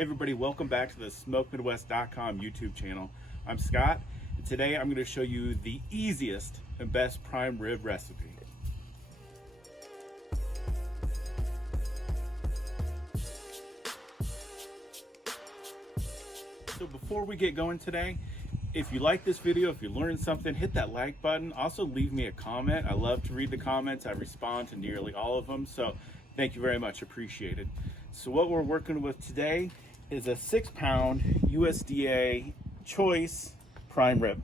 Hey everybody, welcome back to the SmokeMidwest.com YouTube channel. I'm Scott, and today I'm going to show you the easiest and best prime rib recipe. So before we get going today, if you like this video, if you learned something, hit that like button. Also leave me a comment. I love to read the comments. I respond to nearly all of them, so thank you very much, appreciated. So what we're working with today is a 6-pound USDA choice prime rib.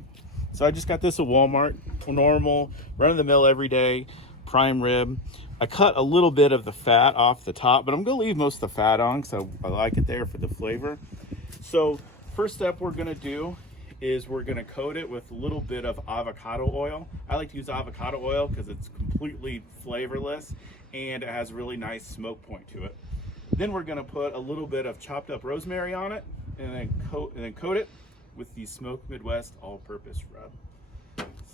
So I just got this at Walmart, normal, run-of-the-mill everyday prime rib. I cut a little bit of the fat off the top, but I'm gonna leave most of the fat on because I like it there for the flavor. So first step we're gonna do is we're gonna coat it with a little bit of avocado oil. I like to use avocado oil because it's completely flavorless and it has a really nice smoke point to it. Then we're gonna put a little bit of chopped up rosemary on it and then coat it with the Smoke Midwest all-purpose rub.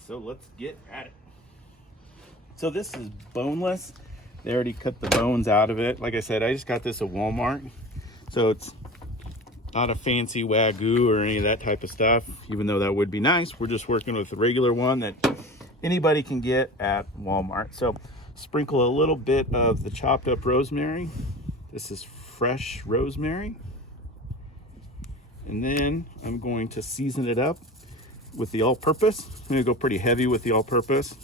So let's get at it. So this is boneless. They already cut the bones out of it. Like I said, I just got this at Walmart. So it's not a fancy Wagyu or any of that type of stuff, even though that would be nice. We're just working with a regular one that anybody can get at Walmart. So sprinkle a little bit of the chopped up rosemary. This is fresh rosemary. And then I'm going to season it up with the all-purpose. I'm gonna go pretty heavy with the all-purpose.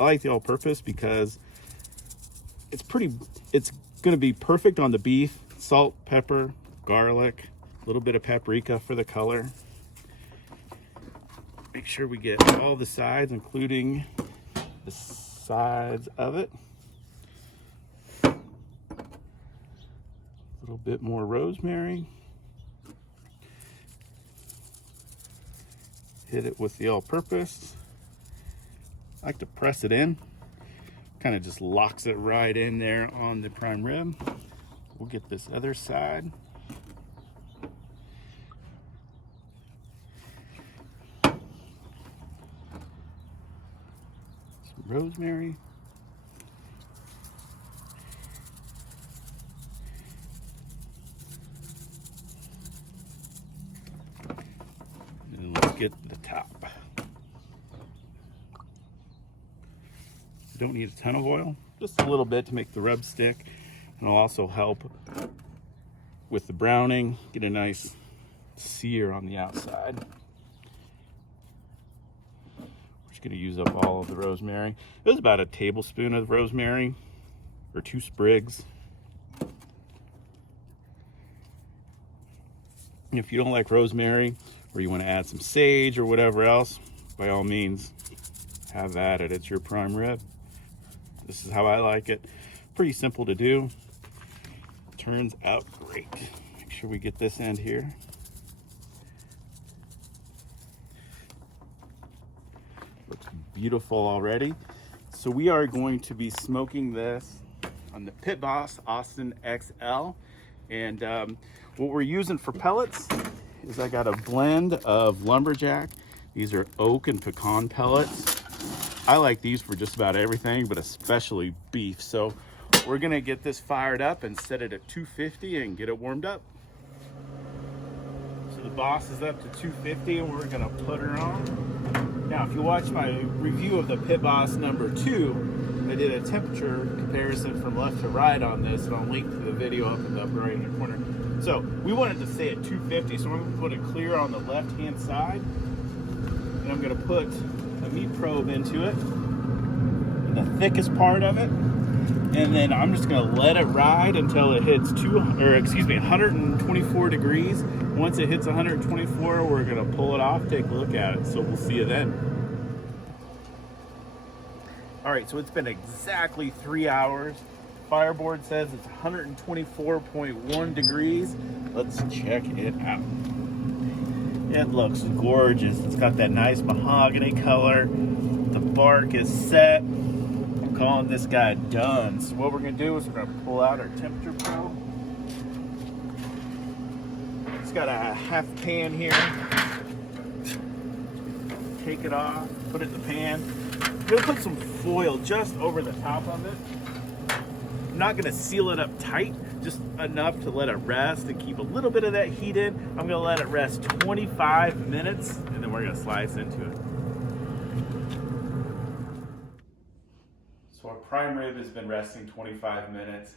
I like the all-purpose because it's gonna be perfect on the beef. Salt, pepper, garlic, a little bit of paprika for the color. Make sure we get all the sides, including the sides of it. A little bit more rosemary. Hit it with the all-purpose. I like to press it in. Kind of just locks it right in there on the prime rib. We'll get this other side. Some rosemary. And let's get the top. You don't need a ton of oil, just a little bit to make the rub stick. And it'll also help with the browning, get a nice sear on the outside. We're just gonna use up all of the rosemary. It was about a tablespoon of rosemary, or 2 sprigs. And if you don't like rosemary, or you wanna add some sage or whatever else, by all means, have at it. It's your prime rib. This is how I like it. Pretty simple to do. Turns out great. Make sure we get this end here. Looks beautiful already. So we are going to be smoking this on the Pit Boss Austin XL. And what we're using for pellets is I got a blend of lumberjack. These are oak and pecan pellets. I like these for just about everything, but especially beef. So we're gonna get this fired up and set it at 250 and get it warmed up. So the Boss is up to 250 and we're gonna put her on. Now, if you watch my review of the Pit Boss number 2, I did a temperature comparison from left to right on this, and I'll link to the video up in the upper right hand corner. So we wanted to stay at 250, so we're gonna put it clear on the left-hand side. And I'm gonna put a meat probe into it, in the thickest part of it. And then I'm just gonna let it ride until it hits 124 degrees. Once it hits 124, we're gonna pull it off, take a look at it. So we'll see you then. All right, so it's been exactly 3 hours. Fireboard says it's 124.1 degrees. Let's check it out. It looks gorgeous. It's got that nice mahogany color. The bark is set. I'm calling this guy done. So what we're gonna do is we're gonna pull out our temperature probe. It's got a half pan here. Take it off, put it in the pan. I'm gonna put some foil just over the top of it. I'm not gonna seal it up tight just enough to let it rest and keep a little bit of that heat in. I'm gonna let it rest 25 minutes and then we're gonna slice into it. So our prime rib has been resting 25 minutes.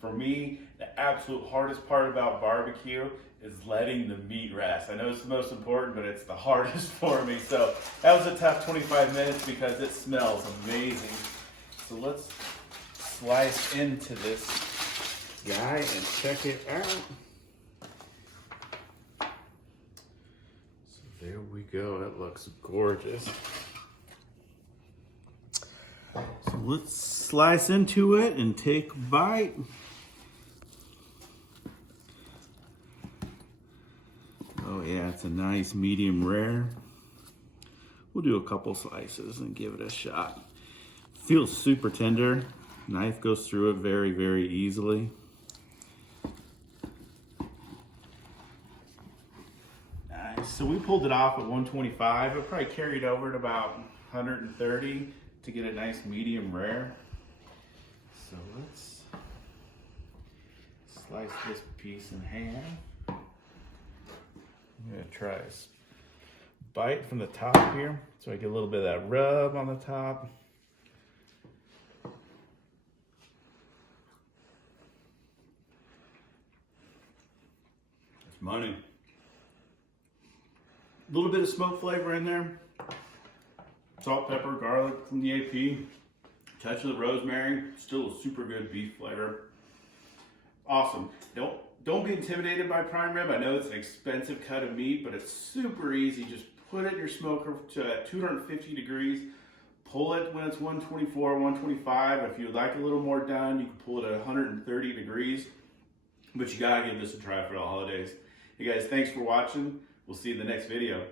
For me, the absolute hardest part about barbecue is letting the meat rest. I know it's the most important, but it's the hardest for me. So that was a tough 25 minutes because it smells amazing. So let's slice into this guy and check it out. So there we go, it looks gorgeous. So let's slice into it and take a bite. Oh yeah, it's a nice medium rare. We'll do a couple slices and give it a shot. Feels super tender. Knife goes through it very, very easily. Nice. So we pulled it off at 125. It probably carried over at about 130 to get a nice medium rare. So let's slice this piece in half. I'm gonna try a bite from the top here so I get a little bit of that rub on the top. It's money. A little bit of smoke flavor in there. Salt, pepper, garlic from the AP. Touch of the rosemary. Still a super good beef flavor. Awesome. Don't be intimidated by prime rib. I know it's an expensive cut of meat, but it's super easy. Just put it in your smoker to 250 degrees. Pull it when it's 124, 125. If you'd like a little more done, you can pull it at 130 degrees. But you gotta give this a try for the holidays. Hey guys, thanks for watching. We'll see you in the next video.